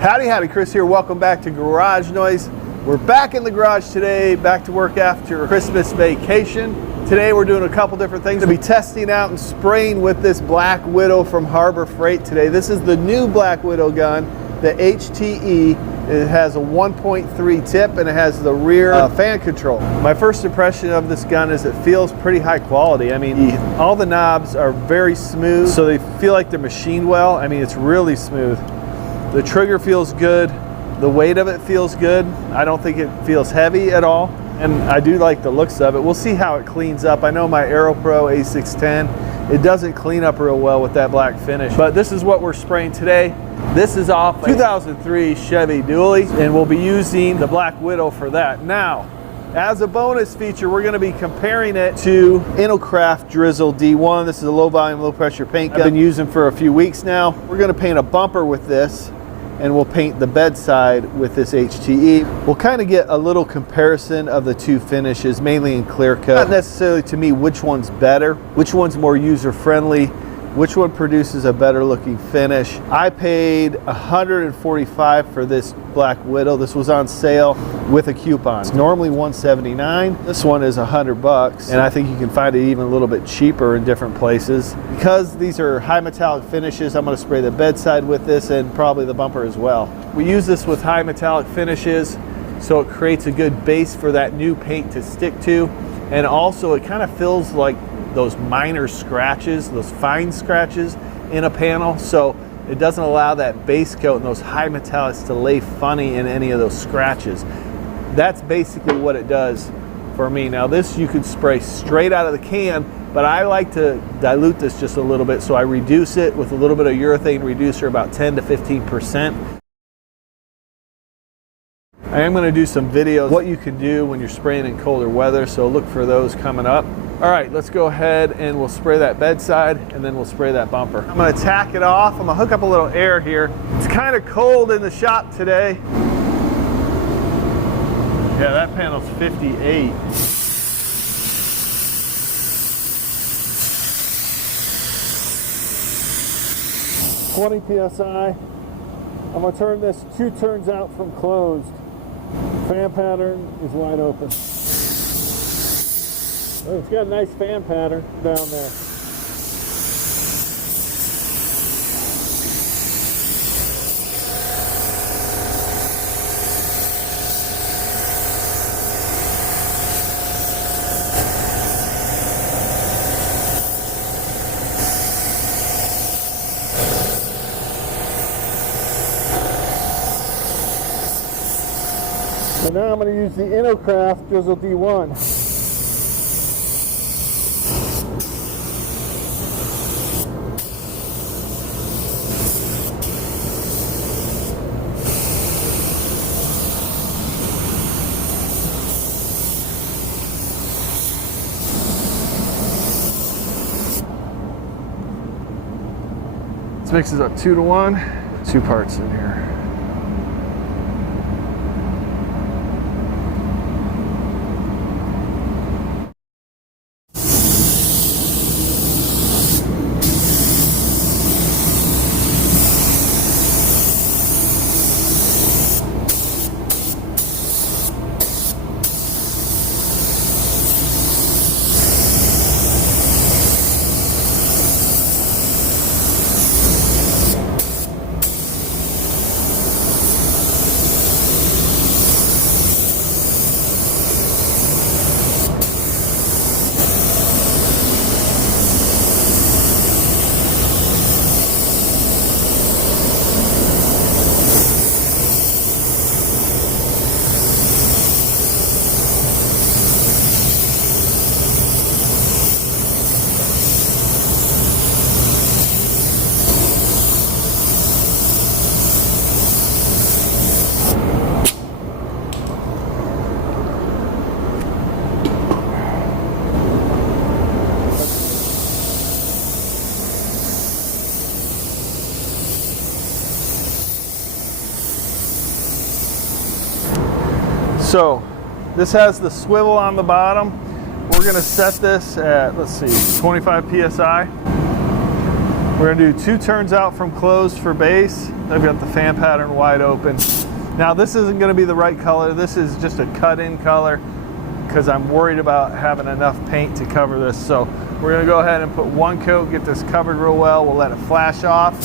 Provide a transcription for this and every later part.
Howdy, Chris here. Welcome back to Garage Noise. We're back in the garage today, back to work after Christmas vacation. Today we're doing a couple different things. We'll be testing out and spraying with this Black Widow from Harbor Freight today. This is the new Black Widow gun, the HTE. It has a 1.3 tip and it has the rear fan control. My first impression of this gun is it feels pretty high quality. I mean, all the knobs are very smooth, so they feel like they're machined well. I mean, it's really smooth. The trigger feels good. The weight of it feels good. I don't think it feels heavy at all. And I do like the looks of it. We'll see how it cleans up. I know my aeropro A610, it doesn't clean up real well with that black finish. But this is what we're spraying today. This is off a 2003 Chevy Dually, and we'll be using the Black Widow for that. Now, as a bonus feature, we're going to be comparing it to Inokraft Drizzle D1. This is a low volume, low pressure paint gun I've been using for a few weeks now. We're going to paint a bumper with this, and we'll paint the bedside with this HTE. We'll kind of get a little comparison of the two finishes, mainly in clear cut. Not necessarily to me which one's better, which one's more user-friendly, which one produces a better looking finish. I paid $145 for this Black Widow. This was on sale with a coupon. It's normally $179. This one is $100, and I think you can find it even a little bit cheaper in different places. Because these are high metallic finishes, I'm gonna spray the bedside with this and probably the bumper as well. We use this with high metallic finishes, so it creates a good base for that new paint to stick to. And also it kind of feels like those minor scratches, those fine scratches in a panel, so it doesn't allow that base coat and those high metallics to lay funny in any of those scratches. That's basically what it does for me. Now this you could spray straight out of the can, but I like to dilute this just a little bit, so I reduce it with a little bit of urethane reducer, about 10 to 15%. I am going to do some videos what you can do when you're spraying in colder weather, so look for those coming up. All right, let's go ahead and we'll spray that bedside and then we'll spray that bumper. I'm going to tack it off. I'm going to hook up a little air here. It's kind of cold in the shop today. Yeah, that panel's 58. PSI. I'm going to turn this 2 turns out from closed. Fan pattern is wide open. Oh, it's got a nice fan pattern down there. So now I'm going to use the Inokraft Drizzle D1. This mixes up 2 to 1, 2 parts in here. So this has the swivel on the bottom. We're gonna set this at, let's see, 25 PSI. We're gonna do 2 turns out from closed for base, I've got the fan pattern wide open. Now this isn't going to be the right color. This is just a cut-in color because I'm worried about having enough paint to cover this. So we're going to go ahead and put one coat, get this covered real well. We'll let it flash off.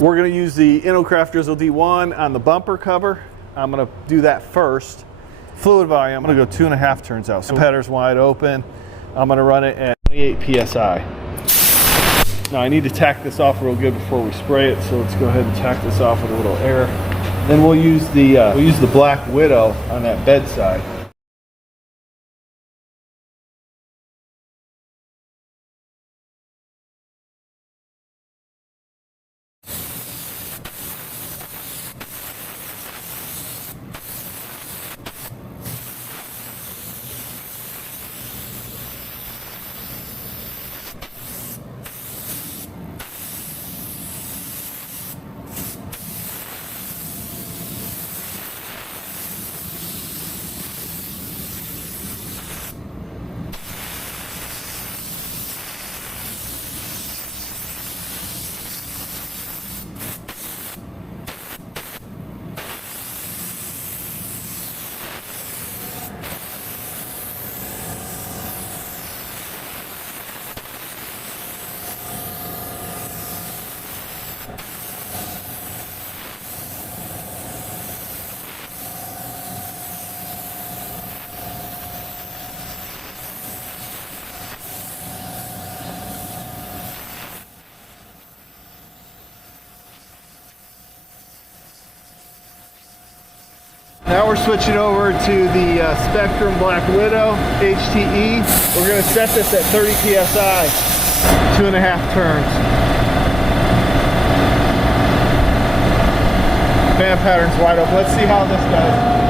We're going to use the Inokraft Drizzle D1 on the bumper cover. I'm going to do that first. Fluid volume, I'm going to go 2.5 turns out. So header's wide open. I'm going to run it at 28 psi. Now I need to tack this off real good before we spray it, so let's go ahead and tack this off with a little air. Then we'll use the Black Widow on that bedside. Now we're switching over to the Spectrum Black Widow HTE. We're going to set this at 30 PSI, 2.5 turns. Fan pattern's wide open. Let's see how this does.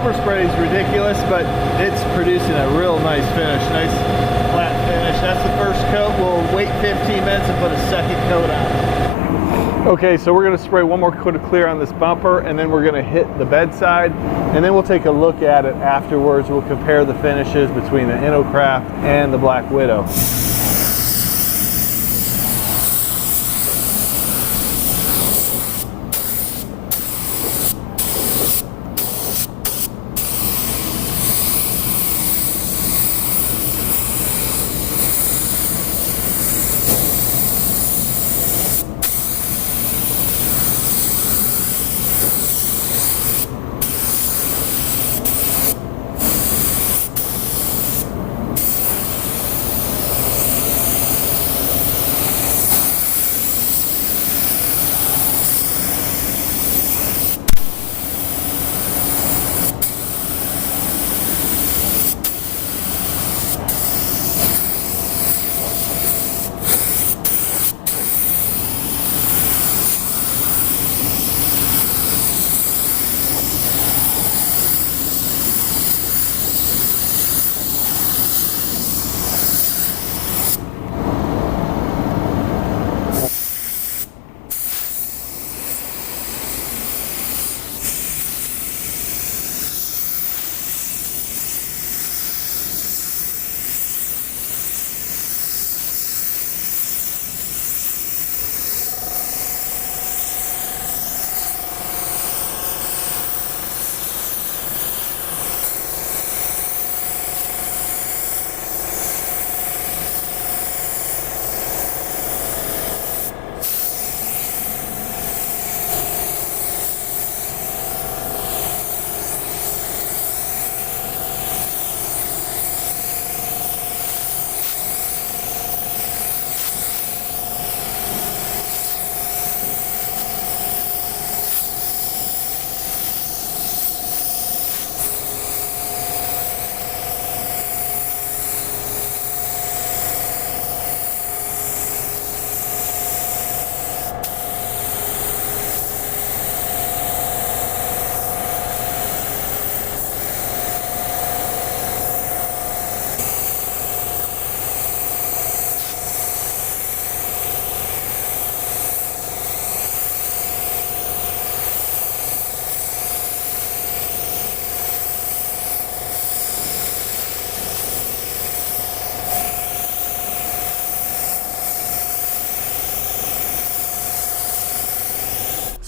Overspray is ridiculous, but it's producing a real nice finish, nice flat finish. That's the first coat. We'll wait 15 minutes and put a second coat on. Okay, so we're going to spray one more coat of clear on this bumper, and then we're going to hit the bedside, and then we'll take a look at it afterwards. We'll compare the finishes between the Inokraft and the Black Widow.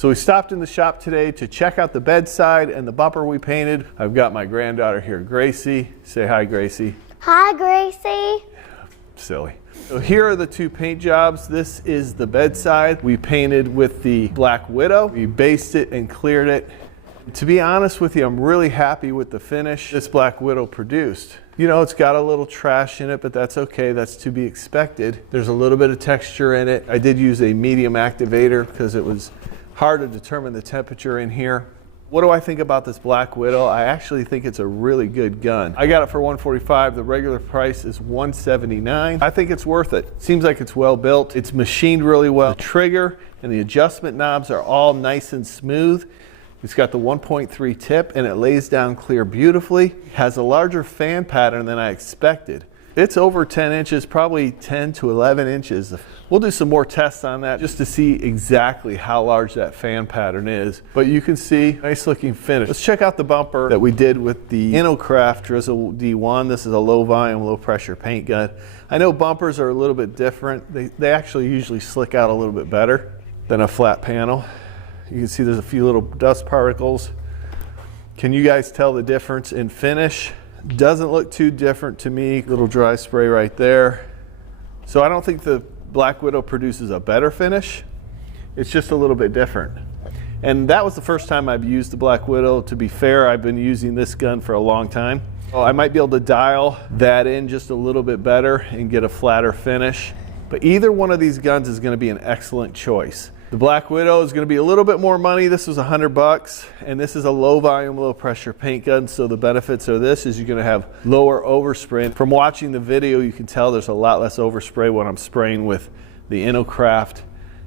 So we stopped in the shop today to check out the bedside and the bumper we painted. I've got my granddaughter here, Gracie. Say hi, Gracie. Hi, Gracie. Silly. So here are the two paint jobs. This is the bedside. We painted with the Black Widow. We based it and cleared it. To be honest with you, I'm really happy with the finish this Black Widow produced. You know, it's got a little trash in it, but that's okay. That's to be expected. There's a little bit of texture in it. I did use a medium activator because it was hard to determine the temperature in here. What do I think about this Black Widow? I actually think it's a really good gun. I got it for $145. The regular price is $179. I think it's worth it. Seems like it's well built. It's machined really well. The trigger and the adjustment knobs are all nice and smooth. It's got the 1.3 tip and it lays down clear beautifully. It has a larger fan pattern than I expected. It's over 10 inches, probably 10 to 11 inches. We'll do some more tests on that just to see exactly how large that fan pattern is. But you can see, nice looking finish. Let's check out the bumper that we did with the Inokraft Drizzle D1. This is a low volume, low pressure paint gun. I know bumpers are a little bit different. They actually usually slick out a little bit better than a flat panel. You can see there's a few little dust particles. Can you guys tell the difference in finish? Doesn't look too different to me. Little dry spray right there. So I don't think the Black Widow produces a better finish. It's just a little bit different. And that was the first time I've used the Black Widow. To be fair, I've been using this gun for a long time. So I might be able to dial that in just a little bit better and get a flatter finish. But either one of these guns is going to be an excellent choice. The Black Widow is going to be a little bit more money. This was $100, and this is a low volume, low pressure paint gun. So the benefits of this is you're going to have lower overspray. From watching the video, you can tell there's a lot less overspray when I'm spraying with the Inokraft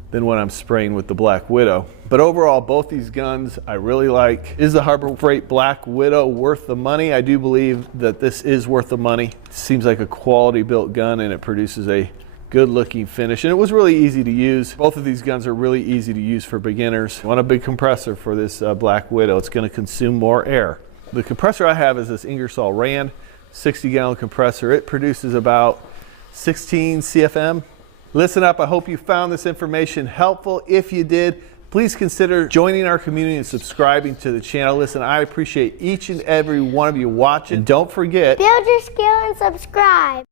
than when I'm spraying with the Black Widow. But overall, both these guns I really like. Is the Harbor Freight Black Widow worth the money? I do believe that this is worth the money. It seems like a quality built gun, and it produces a good looking finish, and it was really easy to use. Both of these guns are really easy to use for beginners. I want a big compressor for this Black Widow. It's going to consume more air. The compressor I have is this Ingersoll Rand 60-gallon compressor. It produces about 16 CFM. Listen up, I hope you found this information helpful. If you did, please consider joining our community and subscribing to the channel. Listen, I appreciate each and every one of you watching. Don't forget, build your skill and subscribe.